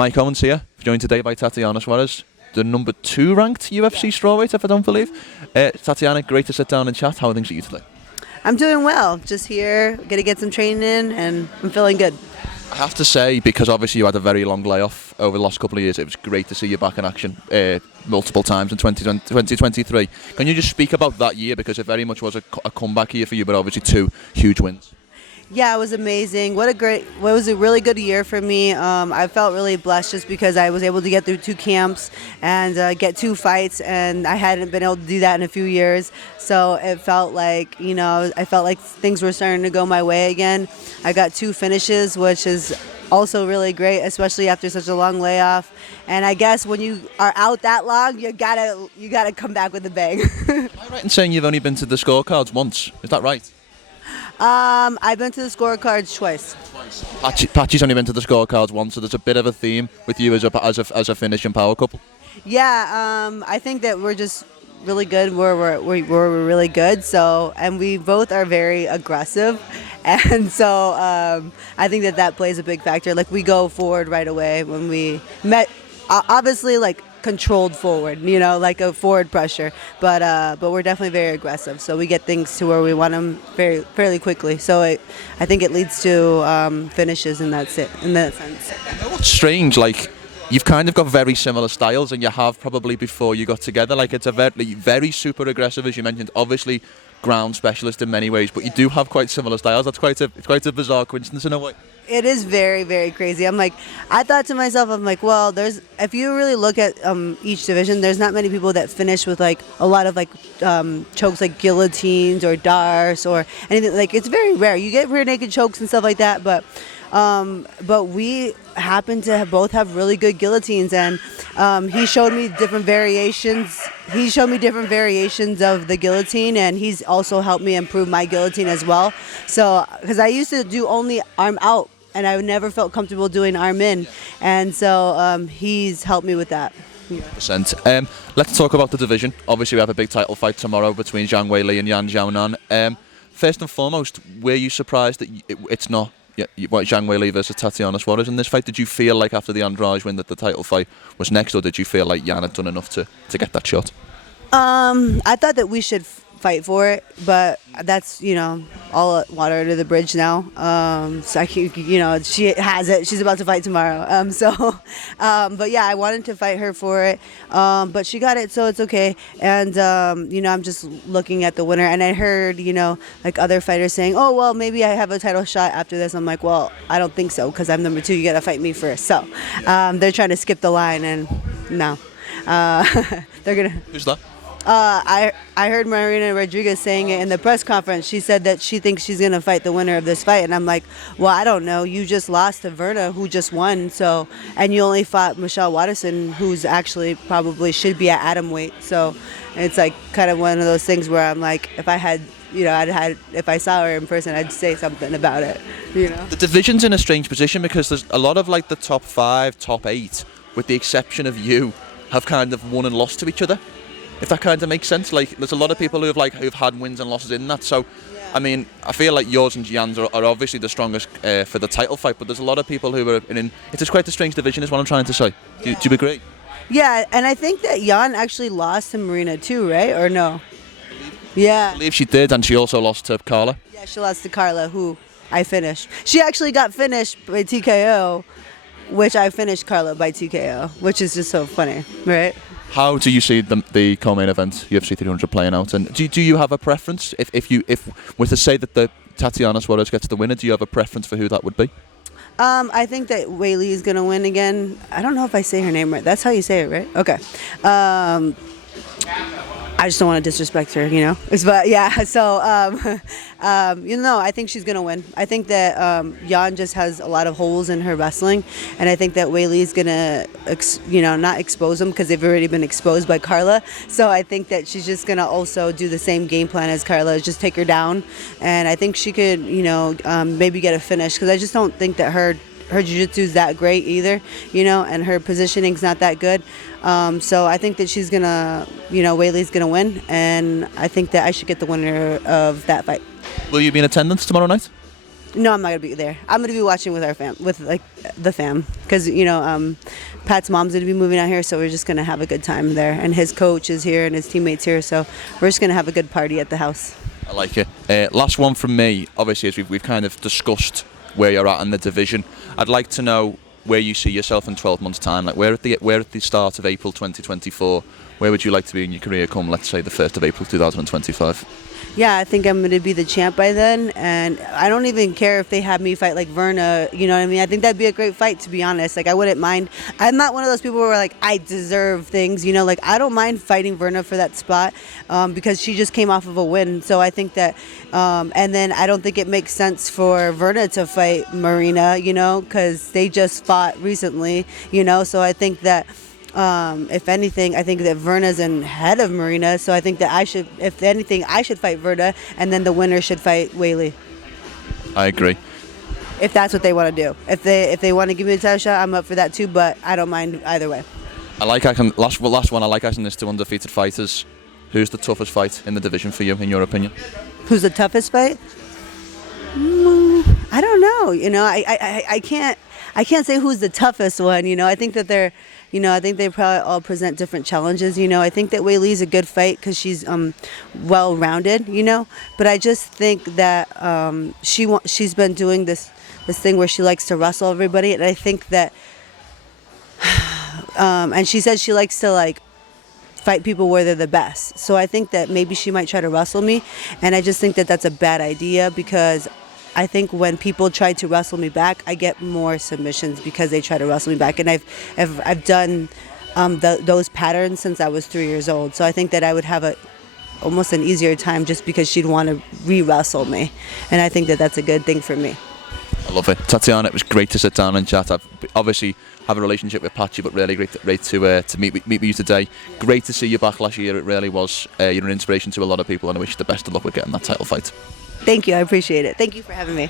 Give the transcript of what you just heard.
Mike Owens here, joined today by Tatiana Suarez, the number 2 ranked UFC strawweight, if I don't believe. Tatiana, great to sit down and chat. How are things for you today? I'm doing well. Just here, gonna get some training in, and I'm feeling good. I have to say, because obviously you had a very long layoff over the last couple of years, it was great to see you back in action multiple times in 2023. Can you just speak about that year, because it very much was a comeback year for you, but obviously 2 huge wins? Yeah, it was amazing. What was a really good year for me. I felt really blessed just because I was able to get through 2 camps and get 2 fights, and I hadn't been able to do that in a few years. So it felt like, I felt like things were starting to go my way again. I got 2 finishes, which is also really great, especially after such a long layoff. And I guess when you are out that long, you gotta come back with a bang. Am I right in saying you've only been to the scorecards once? Is that right? I've been to the scorecards twice. Patchy's only been to the scorecards once, so there's a bit of a theme with you as a finishing power couple. Yeah, I think that we're just really good where we're really good. So, and we both are very aggressive, and so I think that plays a big factor. Like, we go forward right away when we met. Obviously, like, controlled forward, like a forward pressure, but we're definitely very aggressive, so we get things to where we want them fairly quickly. So I think it leads to finishes in that sense. You know what's strange, like, you've kind of got very similar styles, and you have probably before you got together. Like, it's a very super aggressive, as you mentioned, obviously ground specialist in many ways, but you do have quite similar styles. It's quite a bizarre coincidence in a way. It is very, very crazy. I thought to myself, well, if you really look at each division, there's not many people that finish with like a lot of chokes, like guillotines or darts or anything. Like, it's very rare. You get rear naked chokes and stuff like that, but we happen to both have really good guillotines, and he showed me different variations. He showed me different variations of the guillotine, and he's also helped me improve my guillotine as well. So, because I used to do only arm out, and I never felt comfortable doing arm in, and so he's helped me with that. 100%. Let's talk about the division. Obviously, we have a big title fight tomorrow between Weili Zhang and Xioanan. First and foremost, were you surprised that it's not Zhang Weili versus Tatiana Suarez in this fight? Did you feel like after the Andrade win that the title fight was next, or did you feel like Yan had done enough to get that shot? I thought that we should fight for it, but that's all water under the bridge now. So she has it. She's about to fight tomorrow. But yeah, I wanted to fight her for it, but she got it, so it's okay. And I'm just looking at the winner, and I heard like other fighters saying, oh well, maybe I have a title shot after this. I'm like, well, I don't think so, because I'm number 2. You gotta fight me first. So they're trying to skip the line, and no, they're gonna. Who's that? I heard Marina Rodriguez saying it in the press conference. She said that she thinks she's going to fight the winner of this fight. And I'm like, well, I don't know. You just lost to Verna, who just won. And you only fought Michelle Waterson, who's actually probably should be at atom weight. So it's like kind of one of those things where I'm like, if I had, if I saw her in person, I'd say something about it, The division's in a strange position, because there's a lot of like the top 5, top 8, with the exception of you, have kind of won and lost to each other. If that kind of makes sense. Like, there's a lot of people who've had wins and losses in that. So, yeah. I mean, I feel like yours and Jan's are obviously the strongest for the title fight, but there's a lot of people who are in. It's quite a strange division, is what I'm trying to say. Do you agree? Yeah, and I think that Jan actually lost to Marina too, right? Or no? Yeah. I believe she did, and she also lost to Carla. Yeah, she lost to Carla, who I finished. She actually got finished by TKO, which I finished Carla by TKO, which is just so funny, right? How do you see the co-main event, UFC 300, playing out? And do you have a preference? If we're to say that the Tatiana Suarez gets the winner, do you have a preference for who that would be? I think that Weili is going to win again. I don't know if I say her name right. That's how you say it, right? Okay. I just don't want to disrespect her, But yeah, so I think she's gonna win. I think that Jan just has a lot of holes in her wrestling, and I think that Weili's gonna, not expose them, because they've already been exposed by Carla. So I think that she's just gonna also do the same game plan as Carla, just take her down, and I think she could, maybe get a finish, because I just don't think that her jiu-jitsu is that great either, and her positioning's not that good. So I think that she's gonna, Weili's gonna win, and I think that I should get the winner of that fight. Will you be in attendance tomorrow night? No, I'm not gonna be there. I'm gonna be watching with our the fam, because Pat's mom's gonna be moving out here, so we're just gonna have a good time there. And his coach is here, and his teammates here, so we're just gonna have a good party at the house. I like it. Last one from me. Obviously, as we've kind of discussed where you're at in the division, I'd like to know where you see yourself in 12 months' time. Like, where at the start of April 2024, where would you like to be in your career come, let's say, the 1st of April 2025? Yeah, I think I'm going to be the champ by then, and I don't even care if they have me fight like Verna, you know what I mean? I think that'd be a great fight, to be honest. Like, I wouldn't mind. I'm not one of those people where, like, I deserve things, like, I don't mind fighting Verna for that spot, because she just came off of a win. So I think that, and then I don't think it makes sense for Verna to fight Marina, because they just fought recently, so I think that, if anything, I think that Verna's ahead of Marina, so I think that if anything, I should fight Verna, and then the winner should fight Weili. I agree. If that's what they want to do. If they want to give me the title shot, I'm up for that too, but I don't mind either way. Last one, I like asking this to undefeated fighters. Who's the toughest fight in the division for you, in your opinion? Who's the toughest fight? I don't know. I can't say who's the toughest one. I think that I think they probably all present different challenges. I think that Weili's a good fight because she's well-rounded. But I just think that she's been doing this thing where she likes to wrestle everybody, and I think that and she says she likes to like fight people where they're the best. So I think that maybe she might try to wrestle me, and I just think that that's a bad idea, because I think when people try to wrestle me back, I get more submissions because they try to wrestle me back, and I've done those patterns since I was 3 years old. So I think that I would have almost an easier time just because she'd want to re-wrestle me, and I think that that's a good thing for me. I love it. Tatiana, it was great to sit down and chat. I've obviously have a relationship with Patchy, but really great to meet with you today. Great to see you back last year. It really was. You're an inspiration to a lot of people, and I wish you the best of luck with getting that title fight. Thank you. I appreciate it. Thank you for having me.